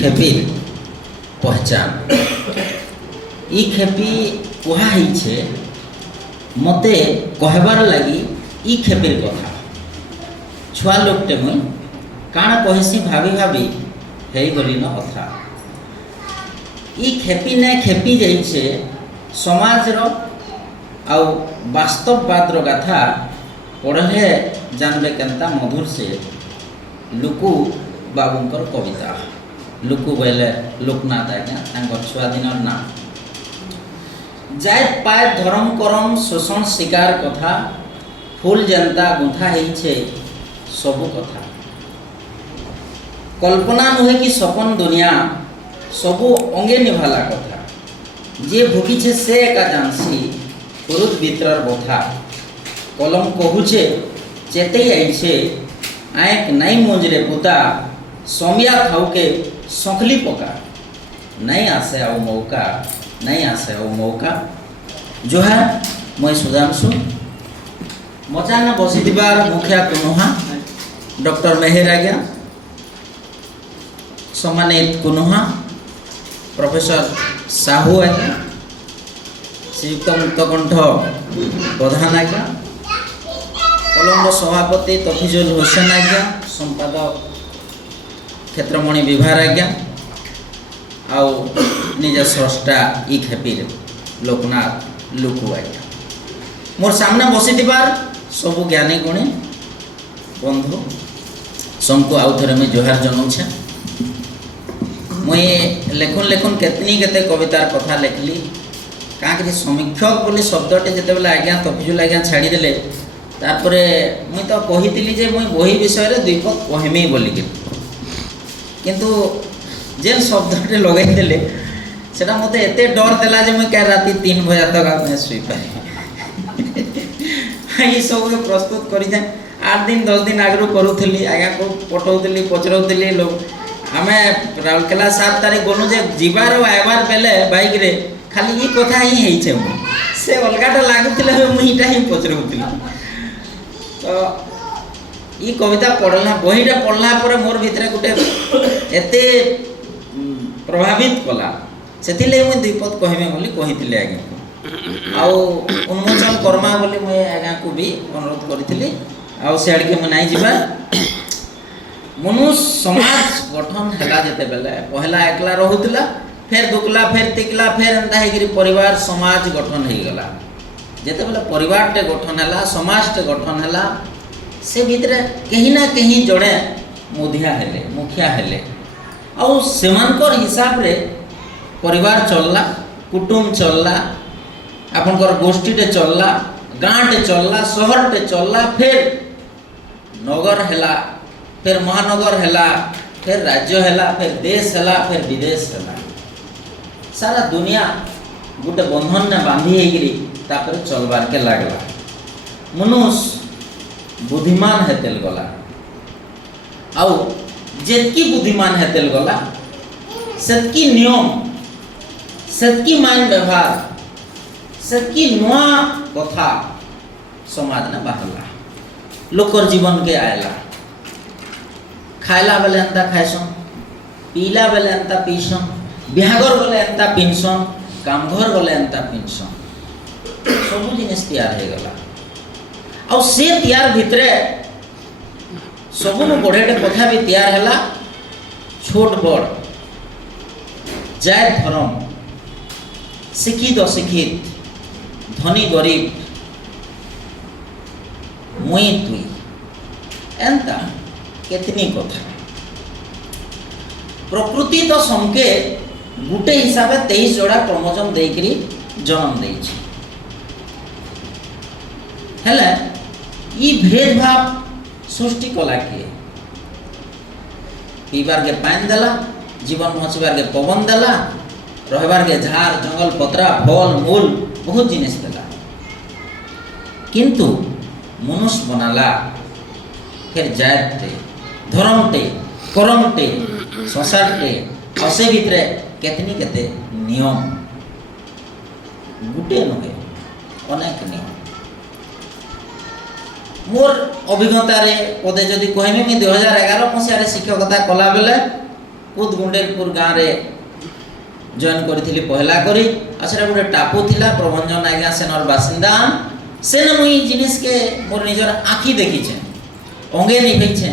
खेपी पहचान ई खेपी कहुई मते कहबार लगी ई खेपीर कथा छुआ लोकटे मुई काण कहसी भाभी भाभी हे गली न कथा ई खेपी ने खेपी जाइछे समाज रो आउ वास्तववाद रो गाथा पढ़ले जानबे केनता मधुर से लुकु बाबूंकर कविता लुकु बोले लोकनाथ आज्ञा छुआ दिन नाम जाय पाए धर्म करम शोषण शिकार कथा फूल जनता गुंथा है सबू कथा कल्पना नुहे कि सपन दुनिया सबू अंगे निभाला कथा जे भुगिछे से एका जानसी पुरुष भितर बथा कलम कहूचे चेते आईछे आएक नाई मुंजरे पुता समिया खाऊके सखली पका नहीं आसे आओ मौका नहीं आसे आओ मौका जो है मैं सुधांशु मचान बसी मुखिया कुनुहा डॉक्टर मेहर आज्ञा सम्मानित कुनुहा प्रोफेसर साहू आज्ञा श्रीयुक्त मुक्तकंठ प्रधान आज्ञा कलम्ब सभापति तफिजुल हुसैन आज्ञा संपादक क्षेत्रमणि विभार आज्ञा आउ निज स्रष्टा ई खेपीर लोकनाथ लुकु आज्ञा मोर सामने बसी सबू ज्ञानी गुणी बंधु सबको आउ थे मुझे जोहार जनाऊे मुई लेखुन लेखुन केतनी केते कवितार कथा लिखली कहीं समीक्षक बोली शब्दटे जिते बेले आज्ञा तफिजुल आज्ञा छाड़ीदे तापर मुई तो कही जे मुई बही विषय दुई पद कहमी बोलिक किंतु जेन शब्दटे लगेदेले सेटा मत एत डर देला जे मुई क्या राति 3 बजे तक आपने शुई पाए ये सब प्रस्तुत कर 8 दिन 10 दिन आगु करूली आज्ञा को पठाऊली पचराऊली लोग आम राउरकेला 7 तारीख गलु जे जीवार आइबार बेले बाइक रे खाली ये कथा ही से अलगाटा लगुला मुझा ही पचराऊली तो ये कविता पढ़ला बहीटा पढ़ला पर मोर भितर गोटे एते प्रभावित कला से मुझे दुई पद कहमे बोली कही आज्ञा आउ उन्मोचन करमा बोली मुझे आज्ञा को भी अनुरोध करी आड़ के मुझे नहीं मनुष्य समाज गठन है जिते बेले पहला एकला रोला फेर दुकला फेर तिकला फेर एंता परिवार समाज गठन हो गला जिते बेले परिवार टे गठन है समाज टे गठन है से भितर कहीं ना कहीं जड़े मुधिया हेले मुखिया हेले आउ सेमानकर हिसाब रे परिवार चलला कुटुंब चलला आपनकर गोष्ठीटे चलला गाँटे चलला शहरटे चलला फिर नगर हैला फिर महानगर हैला फिर राज्य हैला फिर देश हैला फिर विदेश हैला सारा दुनिया गोटे बंधन ने बांधी होगी तापर चलबार के लगला मनुष्य बुद्धिमान हेतेल गला आउ जेतकी बुद्धिमान हेतेल गला सेतकी नियम सेतकी मान व्यवहार सेतकी नुआ कथा समाज ने बाहरला लोकर जीवन के आयला खाइला बेले एंता खाइसन पीला बेले एंता पीसन बिहागर बेले एंता पिनसन कामघर बेले एंता पिनसन सब जिनिस तैयार हो गला और से तैयार भितरे सबू बढ़ेटे कथा भी तैयार है छोट बड़ जात धर्म शिक्षित अशिक्षित धनी गरीब मुई तुई एंता केतनी कथा प्रकृति तो समके गुटे हिसाब से 23 जोड़ा क्रोमोजोम देकरी जन्म देछि हेले ई भेदभाव सृष्टि कला किए पीबार के पानी देला जीवन बचबार के पवन देला रहबार के झाड़ जंगल पतरा फल मूल बहुत जिनिस देला किंतु मनुष्य बनाला फिर जातटे धर्मटे करमटे संसारटे असे भितरे केतनी केते नियम गुटे नुहे अनेक नियम मोर अभिज्ञतार पदे जदि कहमी मुझे 2011 मसीह शिक्षकता कला बेले कुदगुंडेलपुर गाँव रे जॉइन करी पहला करी आसरा गोटे टापू थिला प्रभंजन आज्ञा सेनर बासिंदा सेन मुई जिनिस के मोर निजर आँखी देखीछे अंगे निभेछे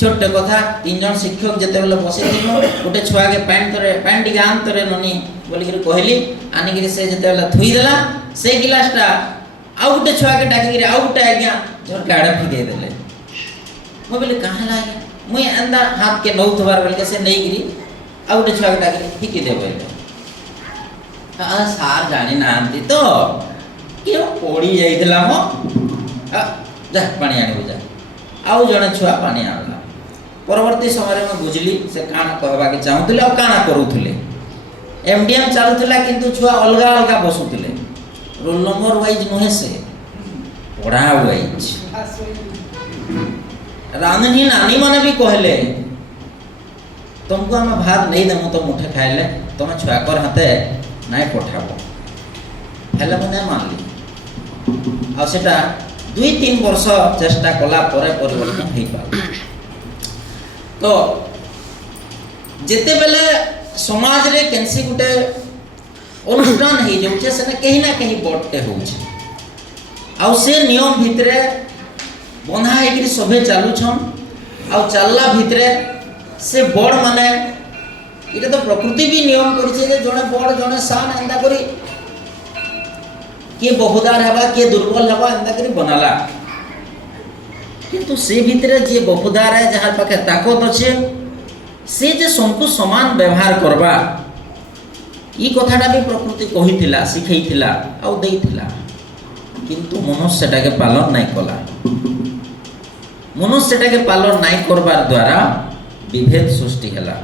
छोटे कथा 3 जन शिक्षक जेते बेले बसे गोटे छुआ के पैंट टिके आन तरे ननी बोलिक कहली आनिक से जेते बेले थुई देला से गिलासटा आउ गोटे छुआ के डाकी आउ गोटे आज्ञा झरका आड़े फिगे देले मो बोले कहाँ लागे मुई अंदर हाथ के नौ थबार बोल के से नहीं गिरी आउ गोटे छुआ के डाकी फिकी दे बोले सार जानी नांती तो क्यों पड़ी जाइथिला मो जा पानी आनी जा आउ जने छुआ पानी आनला परवर्ती समय में बुझली से काना कहबा के चाहुतले और काना करूथले एमडीएम चालुथला किंतु छुआ अलगा अलगा बसुथले रोल नंबर वाइज नहे से पढ़ा वाइज रांधनी नानी माने भी कहले तुमको हम भात नहीं देमु तो मुठे खाइले तुम छुआ कर हाथे नाय पठाबो हेले मने मानली आ सेटा 2-3 वर्ष चेष्टा कला परे परिवर्तन होई पाल तो जेते बेले समाज रे केनसी गुटे अनुष्ठान हे जोचे से कहीं ना कहीं बड़ते होउछे आ से नियम भितरे बंधा हेकरी सभे चालू छन आ चलला भितरे से बड़ माने इटा तो प्रकृति भी नियम करिছে जे जने बड़ जने सान एंदा करी के बहुदार हवा के दुर्बल हवा एंदा करी बनाला किंतु से भितरे जे बहुदार है जहार पाखे ताकत अच्छे से जे सबको समान व्यवहार करबा ई कथाटा भी प्रकृति कहिथिला सिखैथिला आ देइथिला किंतु मनुष्य सेटाके पालन नहीं कला मनुष्य सेटाके पालन नहीं करबार द्वारा विभेद सृष्टि हैला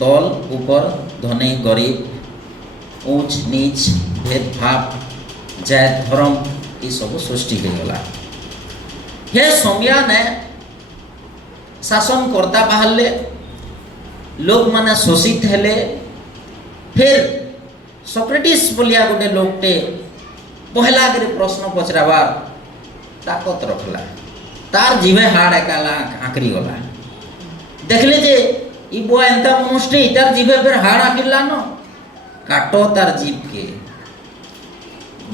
तल ऊपर धनी गरीब ऊंच नीच भेदभाव जात धर्म ये सब सृष्टि हो गला हे समया ने शासन करता बाहरले लोग माने शोषित हेले फिर सोक्रेटिस बोलिया गोटे लोकटे पहला करे प्रश्न पचराबार ताकत रखला तार जीवे हाड़ एकाला आकरी गला देखले जे ई बुआ एंता मनुष्य तार जीवे फिर हाड़ आकिरला न काटो तार जीव के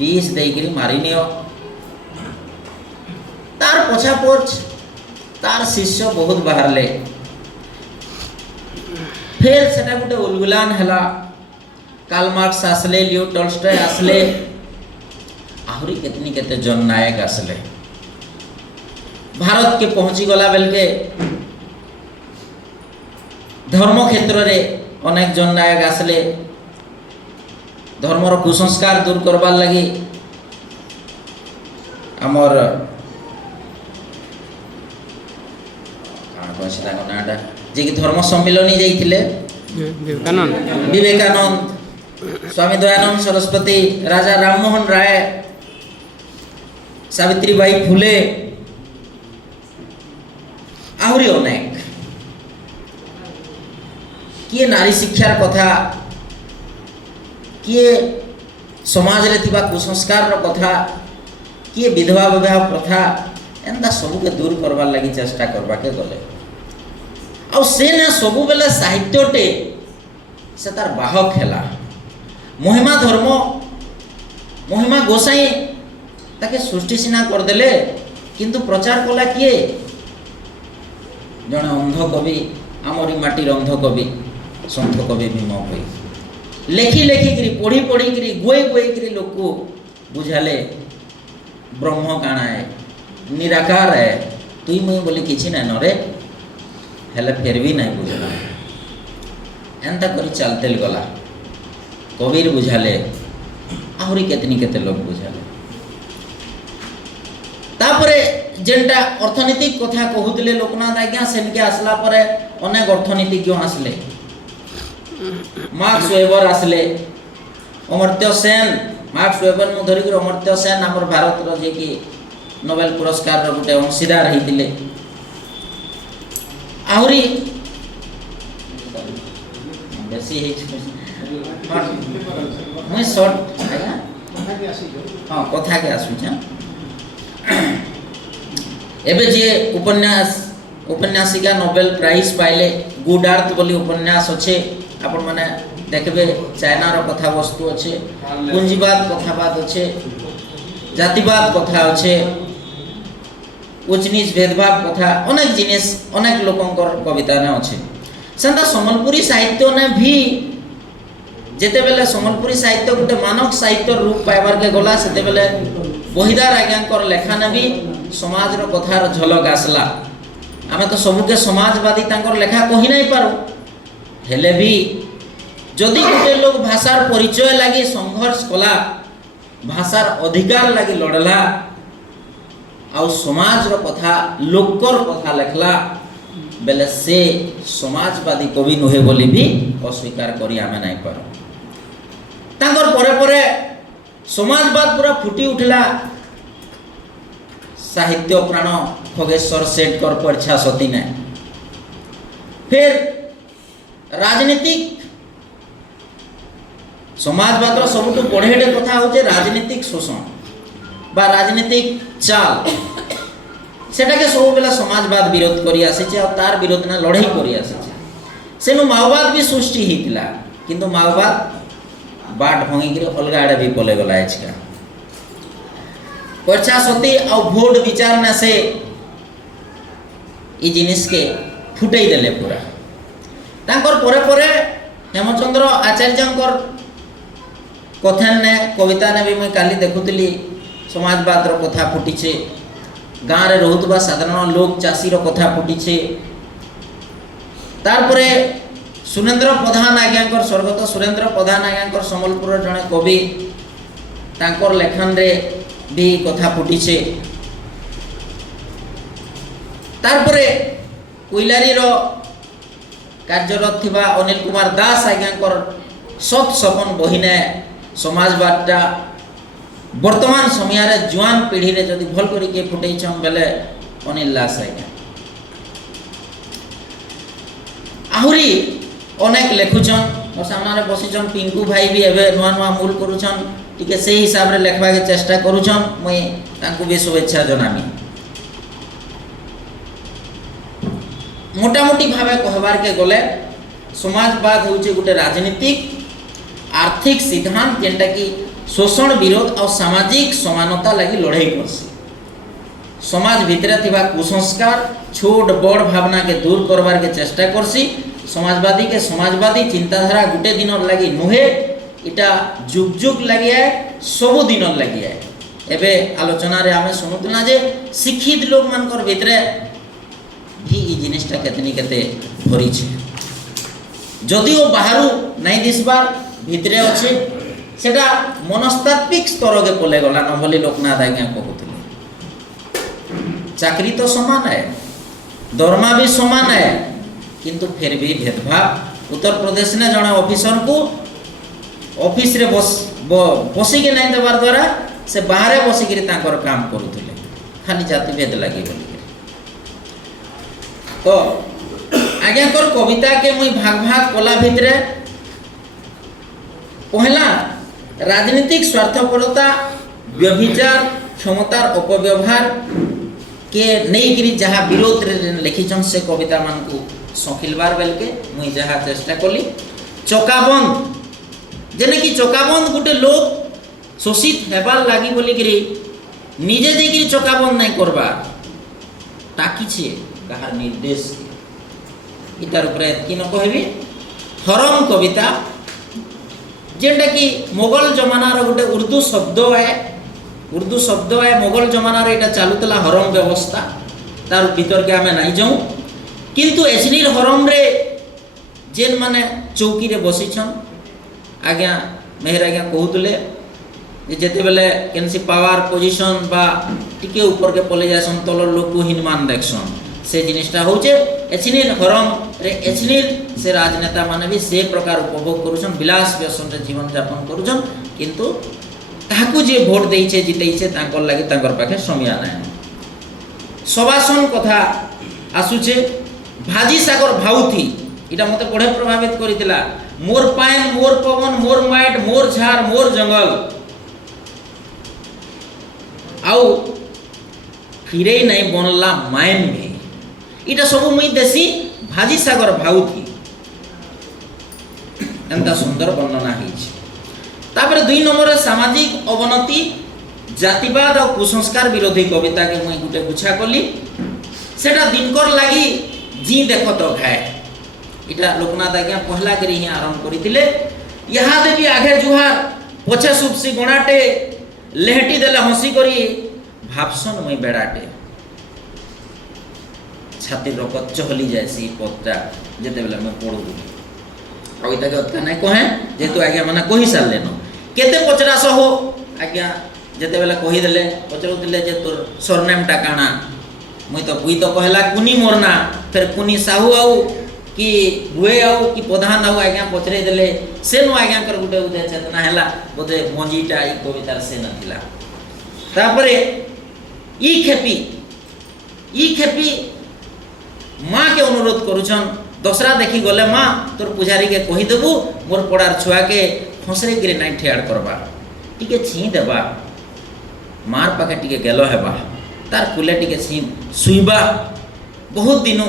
20 देकरी मारी नियो तार पछा पछ तार शिष्य बहुत बाहरले फिर सेटा गोटे उलगुलान हला कार्ल मार्क्स आसले लियो टॉल्स्टॉय आसले आहुरी केतनी केते जन नायक आसले भारत के पहुंची गला बेल के धर्म क्षेत्र रे अनेक जन नायक आसले धर्मर कुसंस्कार दूर करबार लगी आमर नाटा जे कि धर्म सम्मेलनी जाइथिले विवेकानंद स्वामी दयानंद सरस्वती राजा राममोहन राय सावित्री बाई फुले आहुरी अनेक किए नारी शिक्षार कथा किए समाज रे थिबा कुसंस्कार रो कथा किए विधवा विवाह प्रथा एंदा सब के दूर करबार लगी चेष्टा करबा के गले आ से ने सबु बेले साहित्यटे से तार बाहक हैला महिमा धर्म महिमा गोसाई ताके सृष्टि सिना कर देले किंतु प्रचार कला किए जने अंध कवि आमरी माटी अंध कवि संत कवि भीम भाई लेखी लेखी करी पढ़ी पढ़ी करी गोई गोई करी लोक को बुझाले ब्रह्म काना है निराकार है तुई मुई बोले किछि ना नरे हेले फिर भी नहीं बुझला एंता करी चलते गला कबीर बुझाले आहुरी केतनी केते लोग बुझाले तापरे जेनटा अर्थनीतिक कथा कहूतिले लोकनाथ आज्ञा सेनके आसला परे अनेक अर्थनीतिज्ञ आसले मार्क्स वेबर आसले अमर्त्य सेन मार्क्स वेबर नु धरिक अमर्त्य सेन हमर भारत रो जे कि नोबेल पुरस्कार रो गुटे अंशीदार हेतिले आहुरी बेसी हे मैं शॉर्ट आया हां कथा के आसु छ एबे जे उपन्यास उपन्यासिका नोबेल प्राइज पाइले गुड अर्थ बोली उपन्यास अच्छे आपण मैंने देखबे चाइना रो कथा वस्तु अच्छे पूंजीवाद कथावाद अच्छे जातिवाद कथा अच्छे उच्च नीच भेदभाव कथा अनेक जिनिस अनेक लोकंकर कविता ने अच्छे सेंता सम्बलपुरी साहित्य ने भी जेते बेले सम्बलपुरी साहित्य गोटे मानक साहित्य रूप पाइबार के गला सेते बेले बहिदार आज्ञाकर लेखा ने भी समाज रो कथार झलक आसला आमे तो सबुके समाजवादी तांकर लेखा कहि नहीं पारो हेले भी जदि गोटे लोग भाषार परिचय लगी संघर्ष कला भाषार अधिकार लगी लड़ला आउ समाज रो कथा लोकर कथा लेखला बेले से समाजवादी कवि नुहे बोली भी अस्वीकार करी आमे नहीं पारो तांकर परे परे समाजवाद पूरा फुटी उठला साहित्य प्राण खगेश्वर सेठकर परीक्षा सती ने फिर राजनीतिक समाजवाद सबुठ बढ़ेडे कथा होचे राजनीतिक शोषण बा राजनीतिक चाल सेटा के सब बेला समाजवाद विरोध करी आसीचे और तार विरोध ना लड़ाई करी आसीचे सेनु माओवाद भी सृष्टि हितला किंतु माओवाद बाट भंगी के अलगा आड़े भी पले गला आजका परीक्षा सती और भोट विचार ना से ई जिनिस के फुटई देले पूरा तांकर परे परे हेमचंद्र आचार्यंकर कथन ने कविता ने भी मैं काली देखुतली समाजवाद रो कथा फुटीचे गाँव रे रहुतबा साधारण लोक चाषी रो कथा फुटीचे तारपरे सुरेंद्र प्रधान आज्ञाकर स्वर्गत सुरेंद्र प्रधान आज्ञाकर सम्बलपुर जड़े कवि तांकर लेखन रे भी कथा फुटीचे तारपरे कोइलारी रो कार्यरत थिबा अनिल कुमार दास आज्ञाकर सत सपन बहिने समाजवादटा वर्तमान समय रे जुआन पीढ़ी रे जदि भल करी के फुटै छम बेले अनिल दास आज्ञा आहुरी अनेक लेखुचन मोर सामने बसिचन पिंकू भाई भी एबे नुआ नुआ मूल करूचन टिके से हिसाब रे लेखबा के चेष्टा करूचन मैं तांकु भी शुभेच्छा जनामी मोटामोटी भावे कहबार के गले समाजवाद होचे गोटे राजनीतिक आर्थिक सिद्धांत जेंटा कि शोषण विरोध और सामाजिक समानता लगी लड़ाई करसी समाज भितरे थिबा कुसंस्कार छोट बड़ भावना के दूर करबार के चेष्टा करसी समाजवादी के समाजवादी चिंताधारा गुटे दिन लगी नुहे इटा जुग जुग लगी है सब दिन लगी है एबे आलोचना रे आमे सुनुतना जे शिक्षित लोग मानकर भितरे भी ई जिनिसटा केतनी केते भरी छे जदिओ बाहरु नहीं दिसबार भितरे अच्छे सेटा मनस्तात्विक स्तर के पले गला न बोली लोकनाथ आज्ञा कहते चाकरी तो समान है दरमा भी समान है किंतु फिर भी भेदभाव उत्तर प्रदेश ने जड़े ऑफिसर को ऑफिस रे बसी के नहीं देवार द्वारा से बाहर बसिक काम करुले खाली जाति भेद लगी बोली तो आज्ञाकर कविता के मुई भाग भाग कला भितरे पहला राजनीतिक स्वार्थपरता व्यभिचार क्षमतार अपव्यवहार के नहीं गिरी जहाँ विरोध रे लिखिछन से कविता मान को सखिलबार बेल के मुई जहाँ चेष्टा कली चकाबंद जेने कि चकाबंद गोटे लोग शोषित हेबार लगी बोली गिरी निजे देगिरी चकाबंद नहीं करबा ताकि छे कहार निर्देश इतार ऊपर कि न कहबी हरम कविता जेंटा कि मोगल जमानार गोटे उर्दू शब्द है मोगल जमानार एटा चालुतला हरम व्यवस्था तार भीतर के आमे नहीं जाऊँ किंतु एसनीर हरम रे जेन माने चौकी रे बसिछन आज्ञा मेहर आज्ञा कहूतले जेते बेले केनसी पावर पोजीशन बा टिके ऊपर के पले जासन तलर लोक को हिनमान देखसन से जिनिसटा होचे एचनीर हरम रे एचनीर से राजनेता माने भी से प्रकार उपभोग करूछन विलास व्यसन रे जीवन यापन करूछन किंतु ताकू जे भोट देइछे जितेइछे तांकर लागि तांकर पाखे समिया नाही सबासन कथा आसुचे भाजी सागर भाउथी इटा मते बड़े प्रभावित करितिला मोर पायन मोर पवन मोर माइट मोर झार मोर जंगल आउ फिरे नहीं बनला मायन में इटा सब मुई देसी भाजी सागर भाउथी एंता सुंदर वर्णना होइछ। तापर 2 नंबर सामाजिक अवनति जातिवाद और कुसंस्कार विरोधी कविता के मुई गुटे गुछा कली सेटा दिनकर लागी जी देखो तो खाए इटा लोकनाथ आज्ञा पहला करी ही आरंभ करितिले। यहाँ देवी आगे जुहार पछे सुपसी गणाटे लेहटी देले हंसी करी भाबसन मुई बेड़ाटे छाती रकत चहली जायसी पत्ता जेते बेला मैं पढू कविता के अtka नै कहे जेतु आज्ञा माने कहि सारले न केते पचरास हो आज्ञा जेते बेला कहि देले पचरुतिले जे तोर सरनेम टा काना मुई तो कहला कुनी मोरना फिर कुनी साहू आउ कि बुए आउ कि प्रधान आउ आज्ञा पचरे देले से नो आज्ञा कर गुटे उदे चेतना हैला बोधे मंजीटा ई कवितार से नथिला। तापरे ई खेपी माँ के अनुरोध करुछन दसरा देखी गले माँ तोर पुजारी के कहि देबू मोर पड़ार छुआ के फसरे गिरे नाइ ठेयाड़ करबा टिके छी देबा मार पाखे टिके गेलो हेबा तार कुले टिके छी सुइबा बहुत दिनो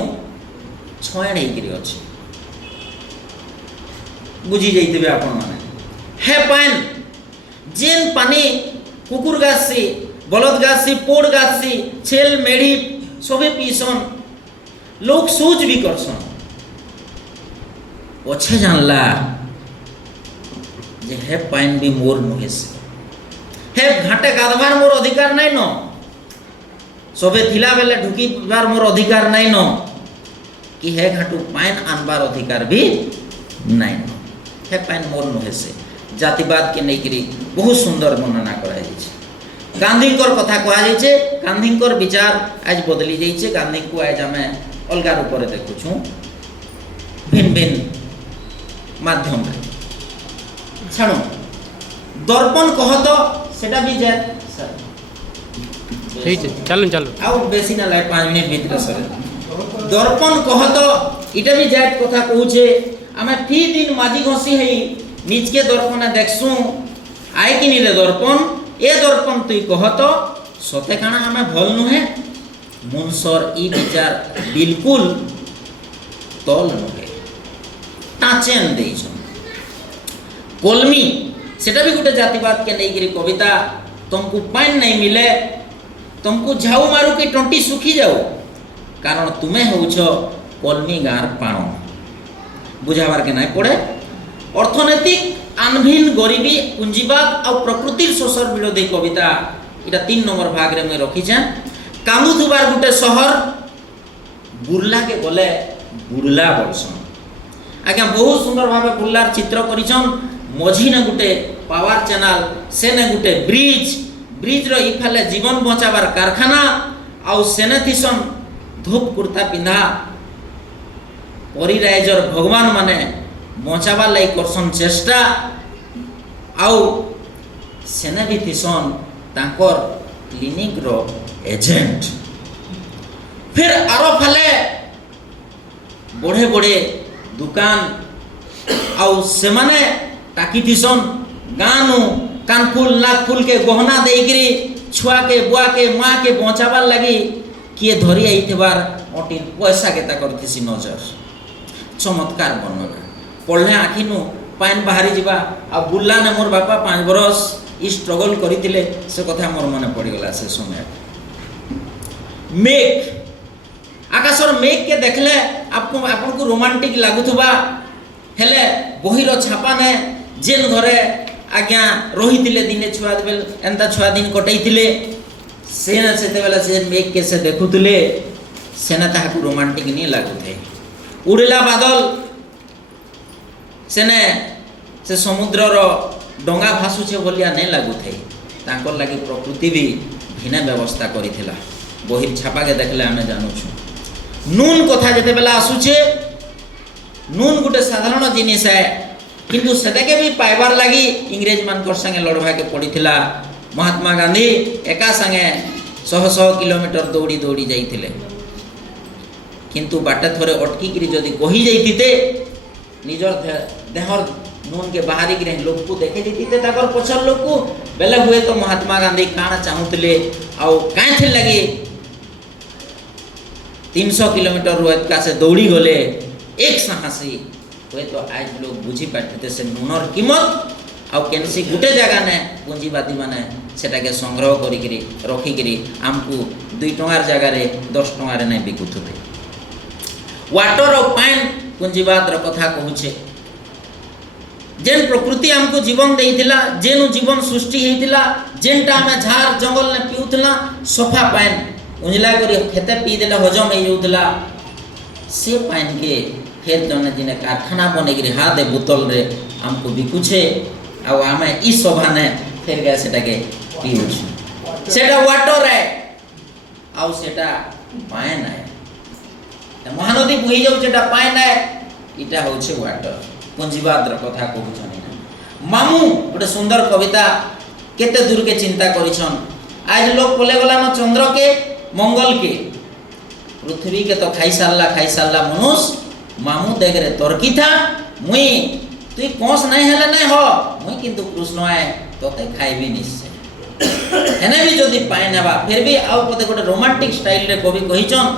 छयण हेकरी अछि बुझी जाइतबे आपण माने हे पान जेन पानी कुकुर गासी बलद गासी पोड़ गासी छेल मेढ़ी सबे पीसन लोग सूझ भी करसन पछे जानला जे हे पान भी मोर नुहे से हे घाटे गाधवार मोर अधिकार नहीं न सबे थिला बेले ढुकी बार मोर अधिकार नहीं न कि हे घाटू पान आनबार अधिकार भी नहीं न हे पान मोर नुहे से जातिवाद के नेकरी बहुत सुंदर वर्णना कराई छै। गांधीकर कथा कहा जाइछे गांधीकर विचार आज बदली जाइछे गांधी को आज हमें अलगा रूप में देखुछु भिन्न भिन्न माध्यम छाणु दर्पण कह तो सेटा भी जाए ठीक है चलो चलो आउ बेसी ना लाए 5 मिनट भीतर सर दर्पण कह तो इटा भी जाए कथा कहूचे आमे फी दिन माजी घसी हेई निज के दर्पण देखसु आए कि निले दर्पण ए दर्पण तुई कह तो सते काना हमें भल नुहे मुनसर ई विचार बिल्कुल तल नुहे टाचेन देइछन कोलमी सेटा भी गोटे जातिवाद के नहीं कविता तुमको पानी नहीं मिले तुमको झाऊ मारू कि टंटी सुखी जाओ कारण तुम्हें होउछ कोलमी गार पाण बुझावार के नहीं पड़े। अर्थनैतिक आनभिन गरीबी पूंजीवाद और प्रकृतिर शोषण विरोधी कविता इटा 3 नंबर भाग रे मैं रखी छे। कांदुथुबार गुटे शहर बुर्ला के गले बुर्ला बोलसन आज्ञा बहुत सुंदर भावे बुर्लार चित्र करिछन मझी ने गुटे पावर चैनल से ने गुटे ब्रिज रो इफाले जीवन बचाबार कारखाना आउ सेने थिसन धूप कुर्ता पिंधा परिराइजर भगवान माने बचाबार लाई करसन चेष्टा आउ सेने भी थिसन तांकर क्लिनिक रो एजेंट फिर आरो फाले बड़े बड़े दुकान आउ से माने ताकी दिसन गानु कानफुल नाकफुल के गहना देकरी छुआ के बुआ के माँ के बचाबार लगी किए धरी आईथिबार अटी पैसा के ताकर थिसी नजर चमत्कार वर्णना पढ़ले आखिनु पान बाहरी जीवा आ बुल्ला ने मोर बापा 5 बरस ई स्ट्रगल करितिले से कथा मोर मने पड़ी गला से समय मेघ आकाशर मेघ के देखले आपन को रोमांटिक लागुथबा हेले बहिरो छापा ने जेन घरे आज्ञा रहितिले दिने छुआ बेल एंता छुआ दिन कटैतिले सेना सेते बेला से मेघ के से देखुतले सेना ताहाकु रोमांटिक नहीं लागुथे उड़ेला बादल सेने से समुद्र रो डंगा भासुछे बोलिया नहीं लागुथे तांकर लागि प्रकृति भी भिन्न व्यवस्था करिथिला बहिर छापा के देखले हमें जानू छु नून कथा जेते बेला आसुछे नून गुटे साधारण जिनिस है किंतु सेदेके भी पाइबार लगी इंग्रेज मानकर संगे लड़वा के पड़ीथिला महात्मा गांधी एका संगे 100 किलोमीटर दौड़ी दौड़ी जाइथिले किंतु बाटे थोड़े अटकी करी जदि कही जाइथिते निजर देहर नून के बाहरी गिरे लोग को देखे देते ताकर पछर लोग को बेले हुए तो महात्मा गांधी काना चाहूतिले आउ काहे थे लगी 300 किलोमीटर एका से दौड़ी गले एक साहसी हुए तो आज लोग बुझी पाते से नुनर कीमत आउ केनसी गुटे जगह ने पुंजीवादी माने सेटाके संग्रह करिकरी रखिकरी आमको 2 टंगार जगह रे 10 टंगार नहीं बिकुथुबे वाटर और पाइन पुंजीवाद कथा कहूचे जेन प्रकृति हमको जीवन देइथिला जेनु जीवन सृष्टि हेतिला जेनटा हमें झार जंगल ने पिउथला सफा पाइन उंजला करी खेते पी देला हजम हे जाउथला से पाइन के फिर जने जिने कारखाना बने गिरी हादे बोतल रे हमको बिकुछे आ आमे ई सभा ने फिर गए सेटा के पिउछ सेटा वाटर है आ सेटा पाइन है महानदी बही जाउ सेटा पाइन है इटा होछे वाटर पुंजीवाद कथा कहूछन मामू गोटे सुंदर कविता केते दूर के चिंता करिछन आज लोग बोले गला न चंद्र के मंगल के पृथ्वी के तो खाई सारला मनुष्य मामू देख रे तर्की था मुई तुई कोस नहीं हेले नहीं हो मुई किंतु कृष्ण आए तोते खाइबी निश्चय एने भी जदी पाए नेबा फिर भी आउ पते गोटे रोमांटिक स्टाइल रे कवि कहिछन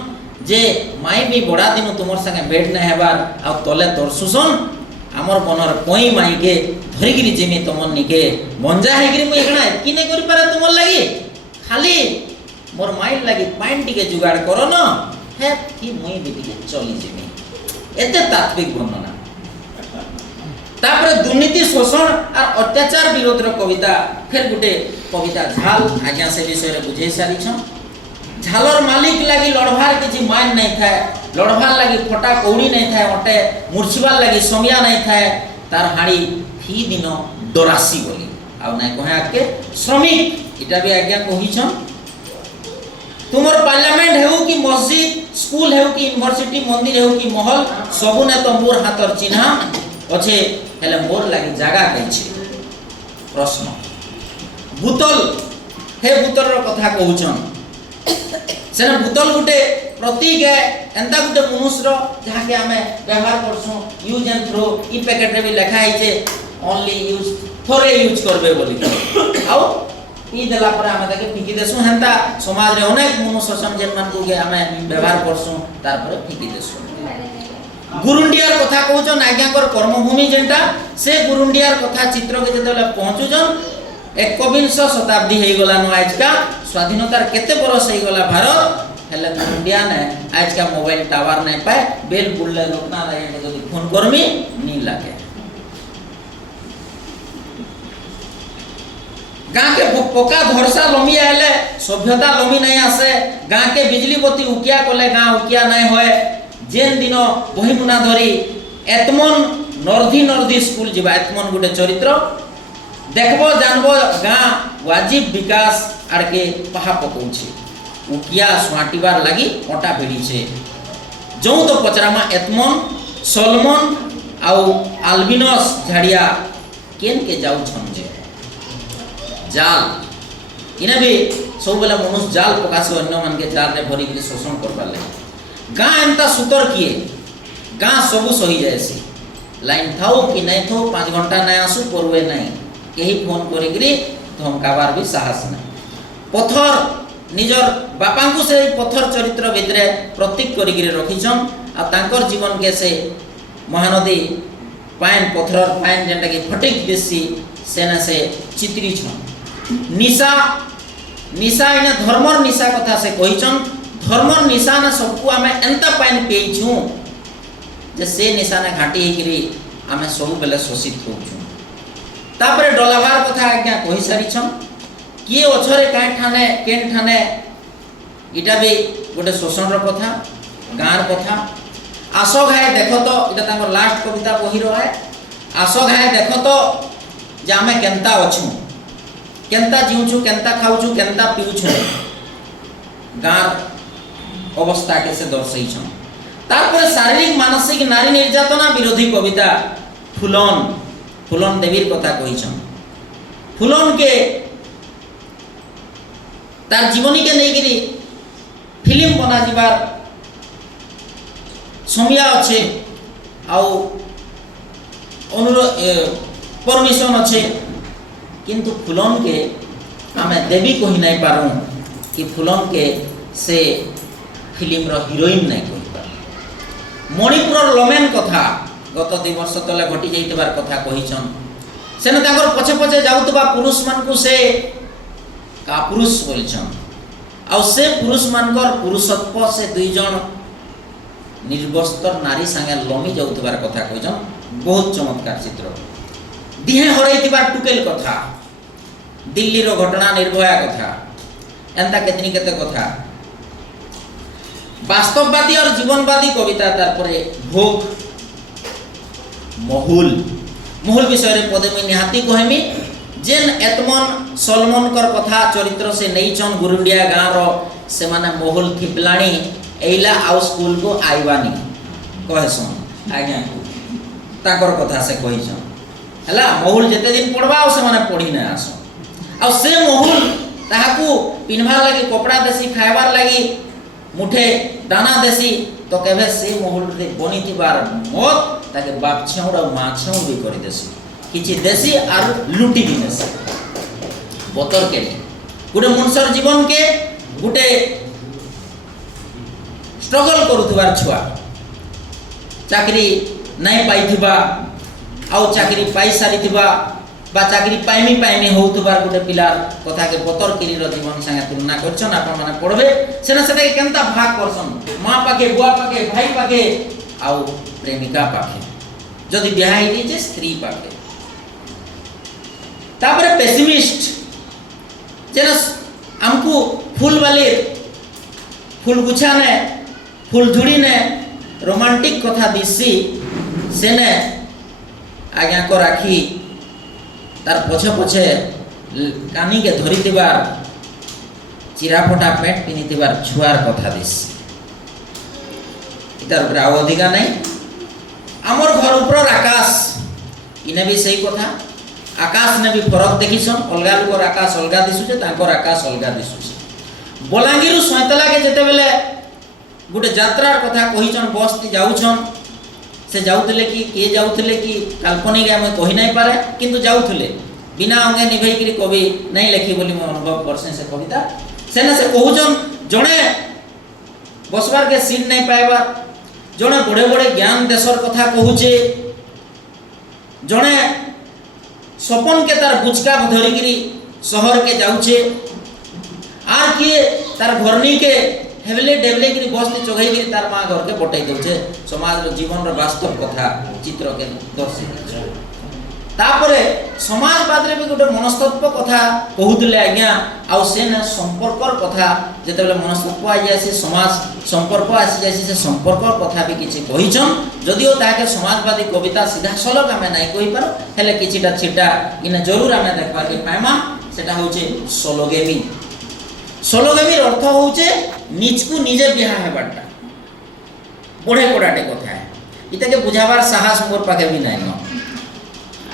जे माई भी बड़ा दिन तुमर संगे भेट न हेबार आ तले तरसुसन आमर मनर कोई माई के धरिगिरी जिमी तुमन निके मंजा हेगिरी मुई एकना एतकी नै करि पारे तुमर लागि खाली मोर माई लागि पाइन टिके जुगाड़ करो न हे कि मुई भी टिके चली जिमी एते तात्विक वर्णना तापर दुर्नीति शोषण और अत्याचार विरोध रो कविता फिर गुटे कविता झाल आज्ञा से विषय रे बुझे सारी छ झालर मालिक लगी लड़भार किसी मान नहीं थाए लड़भार लगी फटा कौड़ी नहीं थाए ओटे मुर्छिबार लगी समिया नहीं थाए तार हाड़ी फी दिन डरासी बोली आ नै कहे आके श्रमिक इटा भी आज्ञा कहि छ तुमर पार्लियामेंट हेउ कि मस्जिद स्कूल हेउ कि यूनिवर्सिटी मंदिर हेउ कि महल सबु ने तो मोर हाथर चिन्हा अच्छे हेले मोर लगी जागा कहि प्रश्न बुतल हे बुतल रो कथा कहउछन सेना बुतल गुटे प्रतीक है एंता गुटे मनुष्य जहाँ के हमें व्यवहार करसु यूज एंड थ्रो ई पैकेट रे भी लिखा है जे ओनली यूज थोरे यूज करबे बोली आउ ई देला पर हमें ताके फिकी देसु हेंता समाज रे अनेक मनुष्य समझन मान को के हमें व्यवहार करसु तार पर फिकी देसु गुरुंडियार कथा कहउछन आज्ञाकर कर्मभूमि जेंटा से गुरुंडियार कथा चित्र के जदले पहुंचुजन 21 शताब्दी हे गला न आज का स्वाधीनतार केते बरस हे गला भारत हेले इंडिया ने आज का मोबाइल टावर नहीं पाए बेल बुल्ले लोकना लागे जदी फोन करमी नी लागे गां के पोका धरसा लमी आले सभ्यता लमी नहीं आसे गां के बिजली बत्ती उकिया कोले गां उकिया नहीं होए जेन दिनो बहिमुना धरी एतमन नर्दी स्कूल जिबा एतमन गुटे चरित्र देखबो जानबो गां वाजिब विकास आर के पहा पकोछि उकिया स्वाटिबार लागि ओटा भिड़ी छे जो तो पचरामा एतमन सलमन आउ अल्बिनस झाड़िया केन के जाउ छनजे जाल इना भी सब बेला मनुष्य जाल पकासे अन्य मन के जाल रे भरी के शोषण करबा लागि गां एंता सुतर किए गां सबु सही जायसी लाइन थाओ कि नहीं थाओ 5 घंटा नहीं आसु परवे नहीं केही फोन करिकरी धमकाबार भी साहस नहीं पत्थर निजर बापा को से पत्थर चरित्र भितरे प्रतीक करिकरी रखिछन आ तांकर जीवन के से महानदी पाइन पत्थर पाइन जेंटा कि फटिक देसी सेना से चित्री छन निशा निशा इने धर्मर निशा कथा से कहिछन धर्मर निशा ना सबको हमें एंता पाइन पेइछु जे से निशा ने घाटी हेकरी हमें सब बेले शोषित होछु तापरे डलाभार कथा आज्ञा कहि सारी छन किए अछरे काय ठाने केन ठाने इटा भी गोटे शोषण रो कथा गार कथा आसो घाय देखो तो इटा तांको लास्ट कविता बही रो है आसो घाय देखो तो जे हमें केनता अछु केनता जीउछु केनता खाउछु केनता पिउछु गार अवस्था के से दर्शाई छन तारपर शारीरिक मानसिक नारी निर्यातना विरोधी कविता फुलन देवीर कथा कहि छन फुलन के तार जीवनी के नहीं गिरी फिल्म बना जीवार समिया अच्छे आउ अनुरोध परमिशन अच्छे किंतु फुलन के आमे देवी कही नहीं पारूँ कि फुलन के से फिल्म रो हीरोइन नहीं कहि पार मणिपुर लमेन कथा गत 2 वर्ष तले घटी जाइतबार कथा कहिछन सेने ताकर पछे पछे जाउतबा पुरुष मान को से का पुरुष बोलछन आ से पुरुष मानकर पुरुषत्व से दुई जन निर्वस्त्र नारी संगे लमी जाउतबार कथा कहिछन बहुत चमत्कार चित्र दिहे हरैतिबार टुकेल कथा दिल्ली रो घटना निर्भया कथा एंता केतनी केते कथा वास्तववादी और जीवनवादी कविता तारपरे भोग महुल महुल विषय रे पदे मैं निहाती कहमी जेन एतमन सलमन कर कथा चरित्र से नहींचन गुरुंडिया गाँव रो से माने महुल थिपलाणी एइला आउ स्कूल को आइबानी कहसन आज्ञा ताकर कथा से कहिछन हला महुल जेते दिन पढ़बा से माने पढ़ी ना आसो आ से महुल ताहाकू पिनभार लगी कपड़ा देसी खाइबार लगी मुठे दाना देसी तो केबे से महुल रे बनितिबार मत ताके बाप छेउड़ा मा छेउ भी करि देसी किछि देसी आर लुटी भी देसी बोतर के गुटे मनुष्यर जीवन के गुटे स्ट्रगल करूथिबार छुआ चाकरी नहीं पाइथिबा आउ चाकरी पाई सारिथिबा बा चाकरी पाइमी होउतबार गुटे पिलार कथा के बोतर केरी रो जीवन संगे तुलना करछन आपन माने पढ़बे सेना सेते केनता भाग करछन मां पाके बुआ पाके भाई पाके आउ प्रेमिका पाके जदि बियाह हेती जे स्त्री पाके तापर पेसिमिस्ट जेना हमकू फूल वाले फूल गुछा ने फूल झुड़ी ने रोमांटिक कथा दिसी सेने आज्ञा को राखी तार पछे पछे कानी के धरी दिबार चिराफटा पेट पिनी दिबार छुआर कथा दिस इतार ऊपर आउ अधिका नहीं आमर घर ऊपर आकाश इने भी सही कथा आकाश ने भी फरक देखिसन अलगा लोकर आकाश अलगा दिसुचे तांकर आकाश अलगा दिसुचे बलांगीरु सैतला के जेते बेले गुटे यात्रार कथा कहिसन बस ती जाउछन से जाउतले कि के जाउतले कि काल्पनिक आमे कहि नहीं पारे किंतु जाउतले बिना अंगे निभई करी कवि नहीं लिखि बोली मैं अनुभव करसे से कविता सेना से कहउजन जणे बसबार के सीट नहीं पाइबा जणे बड़े बड़े ज्ञान देशर कथा कहूचे जणे सपन के तार बुचका धरी गिरी शहर के जाउचे आर के तार घरनी के हेवले डेवले गिरी बसते चोगई गिरी तार मां घर के बटाई देउचे समाज रो जीवन रो वास्तव कथा चित्र के दर्शि तापरे समाजवाद रे भी गोटे मनस्तत्व कथा कहूतले आज्ञा आ से न संपर्कर कथा जेते बेले मनस्तत्व आ जाय से समाज संपर्क आसी जाय से संपर्क कथा भी किछि कहिछन जदियो ताके समाजवादी कविता सीधा सलग हमें नहीं कहि पारो हेले किछिटा छिटा इने जरूर हमें देखबा के पाइमा सेटा होचे सोलोगेमी सोलोगेमी अर्थ होचे निजकू निजे बिहा हेबाटा बड़े बड़ाटे कथा है इता के बुझाबार साहस मोर पाके भी नहीं न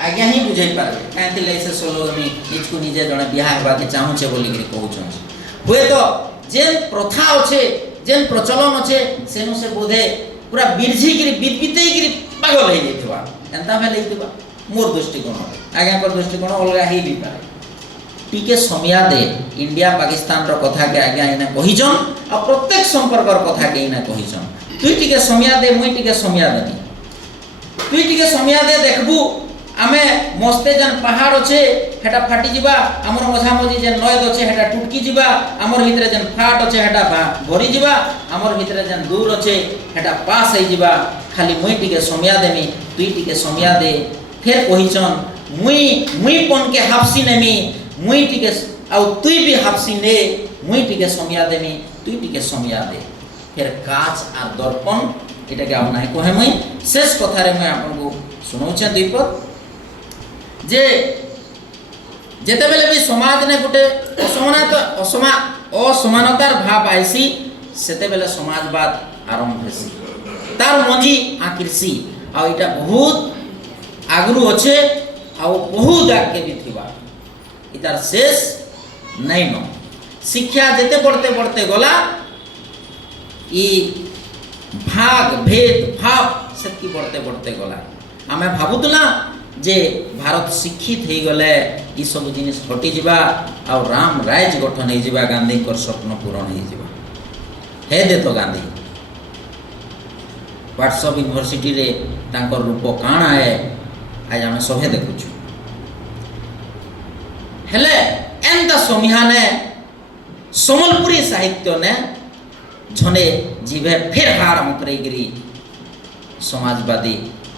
आज्ञा ही बुझाई पारे कांति ले से सोलोगेमी निजकू निजे जणे बिहा हेबा के चाहू छे बोली के कहउछन होय तो जेन प्रथा अछि जेन प्रचलन अछि सेनु से बोधे पूरा बिरझी गिरी बितबितई गिरी पागल हे जेतबा एंता में लेतबा मोर दृष्टिकोण आज्ञा पर दृष्टिकोण अलगा ही भी पारे टीके समिया दे इंडिया पाकिस्तान रो कथा के आज्ञा इना कहिजन आ प्रत्येक संपर्कर कथा के इना कहिजन तुई टीके समिया दे मुई टीके समिया देनी तुई टीके समिया दे देखबू आमे मस्ते जन पहाड़ अछि हेटा फाटी जिबा हमर मझा मझी जन नयद अछि हेटा टुटकी जिबा हमर भितरे जन फाट अछि हेटा भरी जिबा हमर भितरे जन दूर अछि हेटा पास हे जिबा खाली मुई टीके समिया देमी तुई टीके समिया दे फिर कहिजन मुई पन के हाफसी नेमी मुई टीके आउ तुई भी हाफसी ने मुई टीके समिया देमी तुई टीके समिया दे फिर काच आ दर्पण एटा के आप नाही कहे मुई शेष कथा रे मैं आपन को सुनाउछे दीपक जे जेते बेले भी समाज ने गुटे असमानतार भाव आइसी सेते बेले समाजवाद आरंभ हेसी तार मंजी आकृषि आ इटा बहुत आगरू अच्छे आ बहुत आगे भी थिबा इतार शेष नहीं न शिक्षा जेते बढ़ते बढ़ते गला ई भाग भेद भाव सेतकी बढ़ते बढ़ते गला आमे भाबुतला जे भारत शिक्षित हो गले ई सब जिनिस हटि जिबा आ राम राज गठन हो जिबा गांधी कर स्वप्न पूरण हो जिबा हे दे तो गांधी व्हाट्सअप यूनिवर्सिटी रे तांकर रूप काण आए आज आम सभे देखुछु हेले एंता समिहाने समलपुरी साहित्य ने झने जीवे फिर हार अंतरेगिरी समाजवादी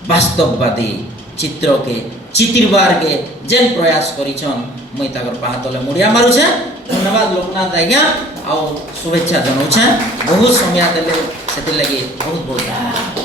वास्तववादी चित्र के चितिरबार के जेन प्रयास करिछन मुई ताकर पाहातले मुड़िया मारुछे धन्यवाद लोकनाथ आज्ञा आ शुभेच्छा जनाऊछे बहुत समय देले सेति लगी बहुत बहुत धन्यवाद।